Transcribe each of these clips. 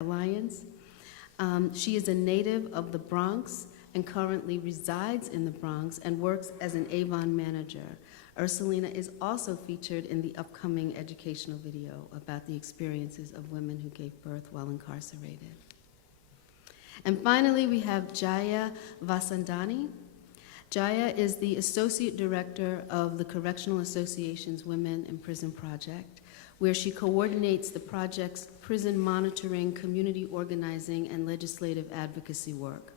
Alliance. She is a native of the Bronx and currently resides in the Bronx and works as an Avon manager. Ursulina is also featured in the upcoming educational video about the experiences of women who gave birth while incarcerated. And finally, we have Jaya Vasandani. Jaya is the Associate Director of the Correctional Association's Women in Prison Project, where she coordinates the project's prison monitoring, community organizing, and legislative advocacy work.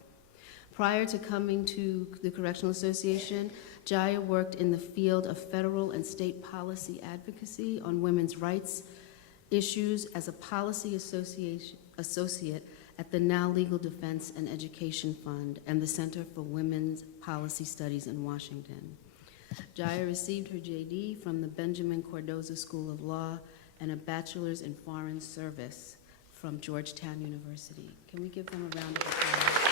Prior to coming to the Correctional Association, Jaya worked in the field of federal and state policy advocacy on women's rights issues as a policy associate at the Now Legal Defense and Education Fund and the Center for Women's Policy Studies in Washington. Jaya received her JD from the Benjamin Cardozo School of Law and a bachelor's in foreign service from Georgetown University. Can we give them a round of applause?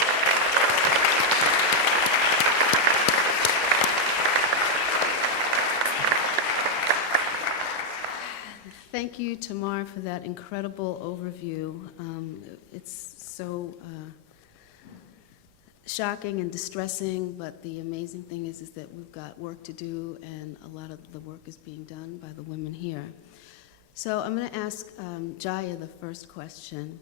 Thank you, Tamar, for that incredible overview. It's so shocking and distressing, but the amazing thing is that we've got work to do, and a lot of the work is being done by the women here. So I'm going to ask Jaya the first question.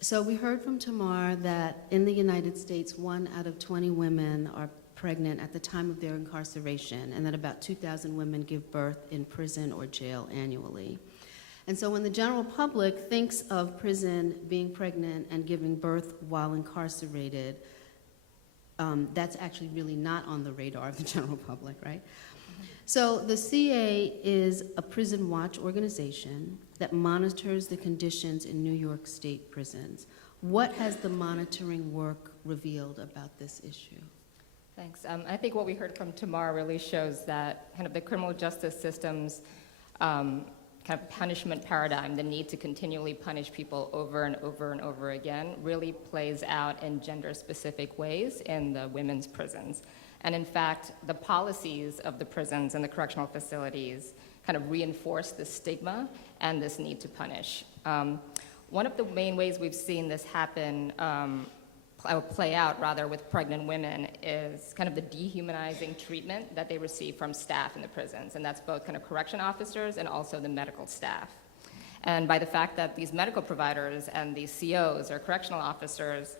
So we heard from Tamar that in the United States, 1 out of 20 women are pregnant at the time of their incarceration, and that about 2,000 women give birth in prison or jail annually. And so when the general public thinks of prison, being pregnant, and giving birth while incarcerated, that's actually really not on the radar of the general public, right? So the CA is a prison watch organization that monitors the conditions in New York State prisons. What has the monitoring work revealed about this issue? Thanks. I think what we heard from Tamar really shows that kind of the criminal justice system's kind of punishment paradigm, the need to continually punish people over and over and over again, really plays out in gender-specific ways in the women's prisons. And in fact, the policies of the prisons and the correctional facilities kind of reinforce this stigma and this need to punish. One of the main ways we've seen this happen play out rather with pregnant women is kind of the dehumanizing treatment that they receive from staff in the prisons, and that's both kind of correction officers and also the medical staff. And by the fact that these medical providers and these COs or correctional officers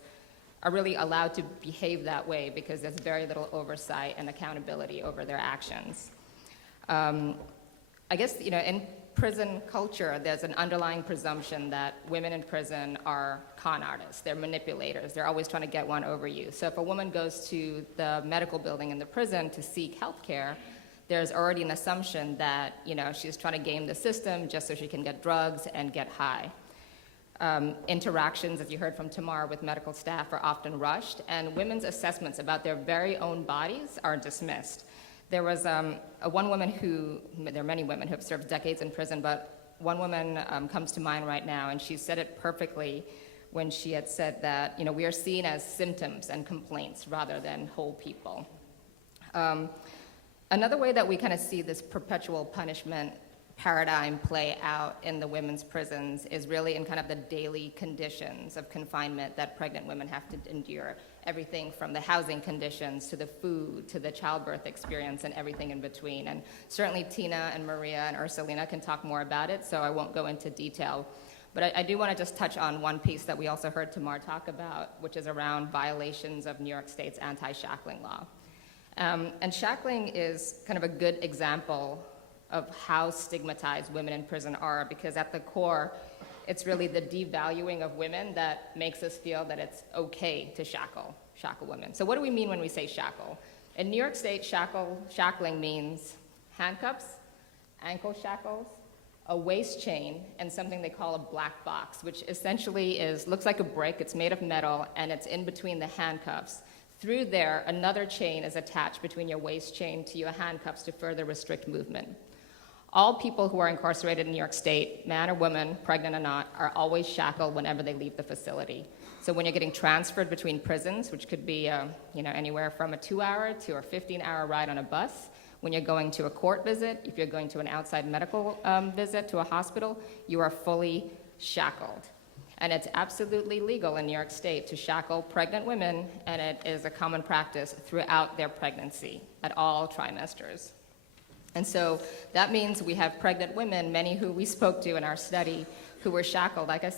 are really allowed to behave that way because there's very little oversight and accountability over their actions. I guess, you know, in prison culture, there's an underlying presumption that women in prison are con artists. They're manipulators. They're always trying to get one over you. So if a woman goes to the medical building in the prison to seek health care, there's already an assumption that, you know, she's trying to game the system just so she can get drugs and get high. Interactions, as you heard from Tamar, with medical staff are often rushed, and women's assessments about their very own bodies are dismissed. There was one woman who, there are many women who have served decades in prison, but one woman comes to mind right now, and she said it perfectly when she had said that, you know, we are seen as symptoms and complaints rather than whole people. Another way that we kind of see this perpetual punishment paradigm play out in the women's prisons is really in kind of the daily conditions of confinement that pregnant women have to endure. Everything from the housing conditions to the food to the childbirth experience and everything in between. And certainly Tina and Maria and Ursulina can talk more about it, so I won't go into detail. But I do want to just touch on one piece that we also heard Tamar talk about, which is around violations of New York State's anti-shackling law. And shackling is kind of a good example of how stigmatized women in prison are, because at the core, it's really the devaluing of women that makes us feel that it's okay to shackle women. So what do we mean when we say shackle? In New York State, shackling means handcuffs, ankle shackles, a waist chain, and something they call a black box, which essentially looks like a brick. It's made of metal, and it's in between the handcuffs. Through there, another chain is attached between your waist chain to your handcuffs to further restrict movement. All people who are incarcerated in New York State, man or woman, pregnant or not, are always shackled whenever they leave the facility. So when you're getting transferred between prisons, which could be anywhere from a 2-hour to a 15-hour ride on a bus, when you're going to a court visit, if you're going to an outside medical visit to a hospital, you are fully shackled. And it's absolutely legal in New York State to shackle pregnant women, and it is a common practice throughout their pregnancy at all trimesters. And so that means we have pregnant women, many who we spoke to in our study, who were shackled, like I said,